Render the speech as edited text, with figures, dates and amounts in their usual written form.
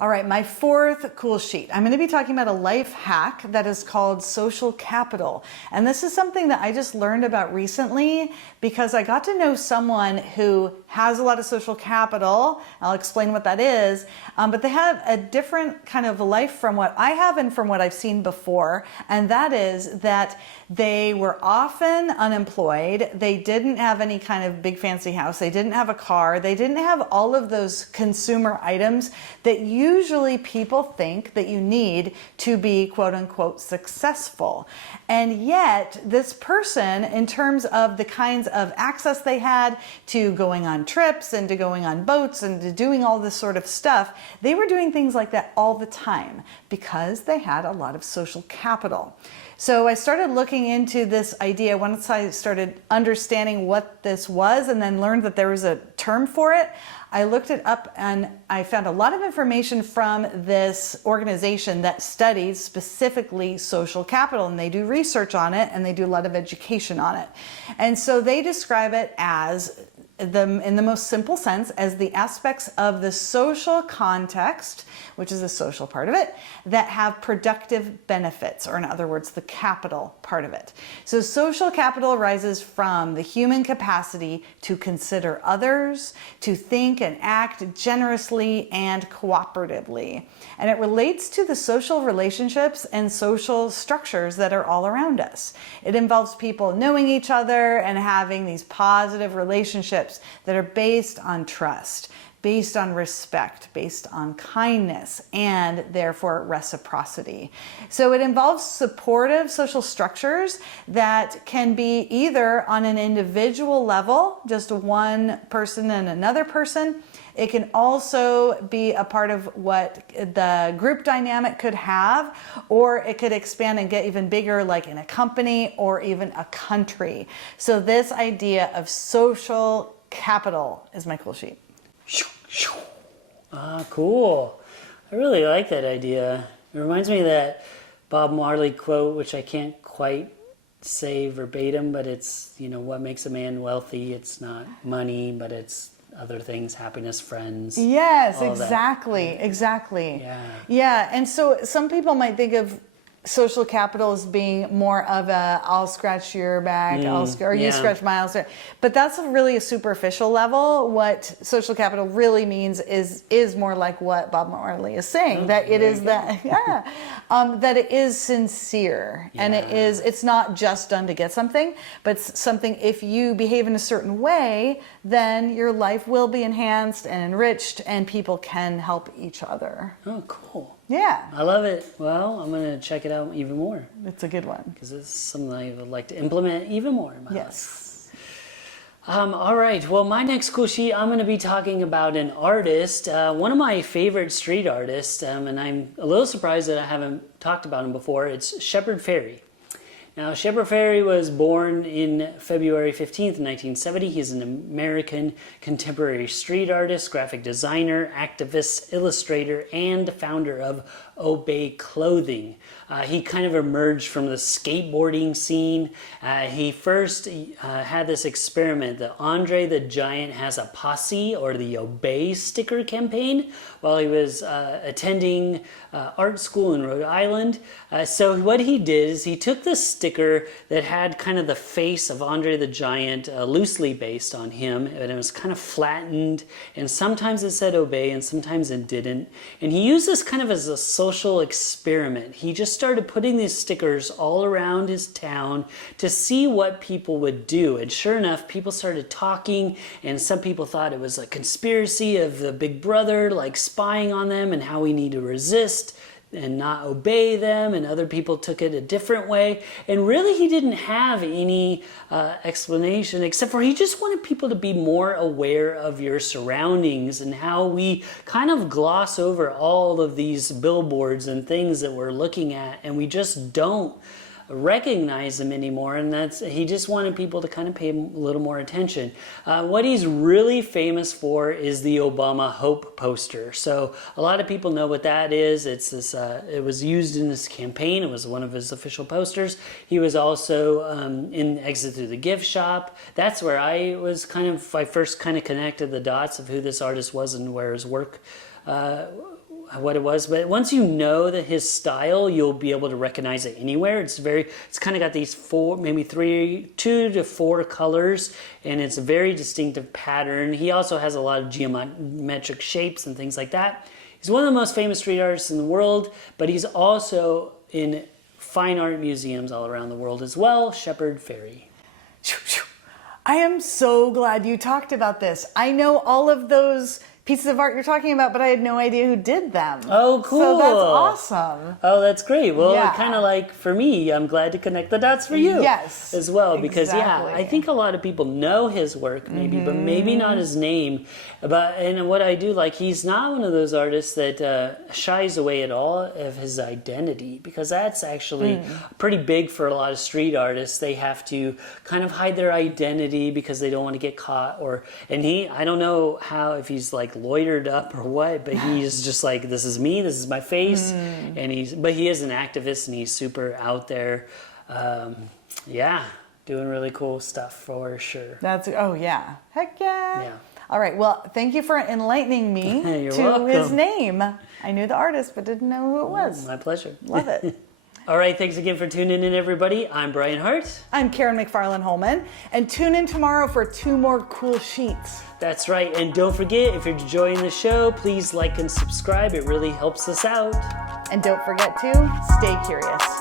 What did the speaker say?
All right, my fourth cool sheet. I'm going to be talking about a life hack that is called social capital. And this is something that I just learned about recently because I got to know someone who has a lot of social capital. I'll explain what that is. But they have a different kind of life from what I have and from what I've seen before. And that is that they were often unemployed. They didn't have any kind of big fancy house. They didn't have a car. They didn't have all of those consumer items that usually people think that you need to be quote unquote successful. And yet this person, in terms of the kinds of access they had to going on trips and to going on boats and to doing all this sort of stuff, they were doing things like that all the time because they had a lot of social capital. So I started looking into this idea once I started understanding what this was and then learned that there was a term for it. I looked it up and I found a lot of information from this organization that studies specifically social capital, and they do research on it and they do a lot of education on it. And so they describe it as in the most simple sense as the aspects of the social context, which is the social part of it, that have productive benefits, or in other words, the capital part of it. So social capital arises from the human capacity to consider others, to think and act generously and cooperatively. And it relates to the social relationships and social structures that are all around us. It involves people knowing each other and having these positive relationships that are based on trust, based on respect, based on kindness, and therefore reciprocity. So it involves supportive social structures that can be either on an individual level, just one person and another person. It can also be a part of what the group dynamic could have, or it could expand and get even bigger, like in a company or even a country. So this idea of social capital is my cool sheet. Ah, cool. I really like that idea. It reminds me of that Bob Marley quote, which I can't quite say verbatim, but it's, you know, what makes a man wealthy? It's not money, but it's other things, happiness, friends. Yes, exactly, exactly. Yeah. Yeah, and so some people might think of social capital as being more of a I'll scratch your back, you scratch my I'll scratch. But that's really a superficial level. What social capital really means is more like what Bob Marley is saying, that it is that that it is sincere, and it's not just done to get something, but something, if you behave in a certain way, then your life will be enhanced and enriched and people can help each other. Oh, cool. Yeah. I love it. Well, I'm going to check it out even more. It's a good one. Because it's something I would like to implement even more in my life. Yes. All right. Well, my next cool sheet, I'm going to be talking about an artist, one of my favorite street artists, and I'm a little surprised that I haven't talked about him before. It's Shepard Fairey. Now, Shepard Fairey was born in February 15th, 1970. He's an American contemporary street artist, graphic designer, activist, illustrator, and founder of Obey Clothing. He kind of emerged from the skateboarding scene. He first had this experiment that Andre the Giant has a posse, or the Obey sticker campaign, while he was attending art school in Rhode Island. So what he did is he took this sticker that had kind of the face of Andre the Giant loosely based on him, and it was kind of flattened, and sometimes it said Obey and sometimes it didn't. And he used this kind of as a social experiment. He just started putting these stickers all around his town to see what people would do. And sure enough, people started talking, and some people thought it was a conspiracy of the big brother, like spying on them and how we need to resist and not obey them, and other people took it a different way. And really he didn't have any explanation, except for he just wanted people to be more aware of your surroundings and how we kind of gloss over all of these billboards and things that we're looking at, and we just don't recognize them anymore. And he just wanted people to kind of pay a little more attention. What he's really famous for is the Obama Hope poster. So a lot of people know what that is. It's this. It was used in this campaign. It was one of his official posters. He was also in Exit Through the Gift Shop. That's where I first kind of connected the dots of who this artist was and where his work what it was, but once you know that his style, you'll be able to recognize it anywhere. It's kind of got these two to four colors, and it's a very distinctive pattern. He also has a lot of geometric shapes and things like that. He's one of the most famous street artists in the world, but he's also in fine art museums all around the world as well. Shepard Fairey. I am so glad you talked about this. I know all of those pieces of art you're talking about, but I had no idea who did them. Oh, cool. So that's awesome. Oh, that's great. Well, Yeah. kind of like for me, I'm glad to connect the dots for you. Yes, as well. Because, exactly. yeah, I think a lot of people know his work maybe, but maybe not his name. And what I do like, he's not one of those artists that shies away at all of his identity, because that's actually pretty big for a lot of street artists. They have to kind of hide their identity because they don't want to get caught. I don't know if he's like loitered up or what, but he's just like, this is me, this is my face. But he is an activist, and he's super out there. Doing really cool stuff for sure. Oh yeah. Heck yeah. Yeah. All right. Well, thank you for enlightening me You're to welcome. his name. I knew the artist, but didn't know who it was. My pleasure. Love it. All right, thanks again for tuning in, everybody. I'm Brian Hart. I'm Karen McFarland Holman, and tune in tomorrow for 2 more cool sheets. That's right, and don't forget, if you're enjoying the show, please like and subscribe. It really helps us out. And don't forget to stay curious.